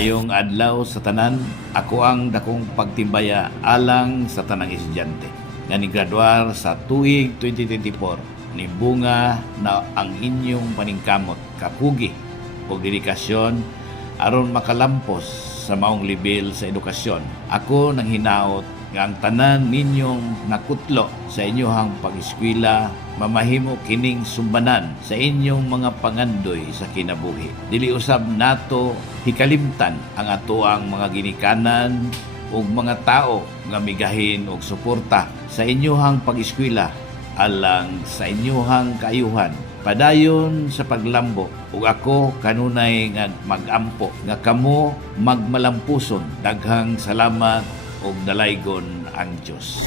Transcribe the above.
Maayong adlaw sa tanan, ako ang dakong pagtimbaya alang sa tanang estudyante nga nigraduar sa tuig 2024 ni bunga na ang inyong paningkamot, kapugi o dedikasyon aron makalampos sa maong level sa edukasyon. Ako nang hinaot nga ang tanan ninyong nakutlo sa inyong pag-eskwela mamahimo kining sumbanan sa inyong mga pangandoy sa kinabuhi. Dili usab nato hikalimtan ang atoang mga ginikanan ug mga tao nga migahin og suporta sa inyong pag-eskwela alang sa inyong kaayuhan. Padayon sa paglambo ug ako kanunay nga magampo nga kamo magmalampuson. Daghang salamat ug dalaygon ang Dios.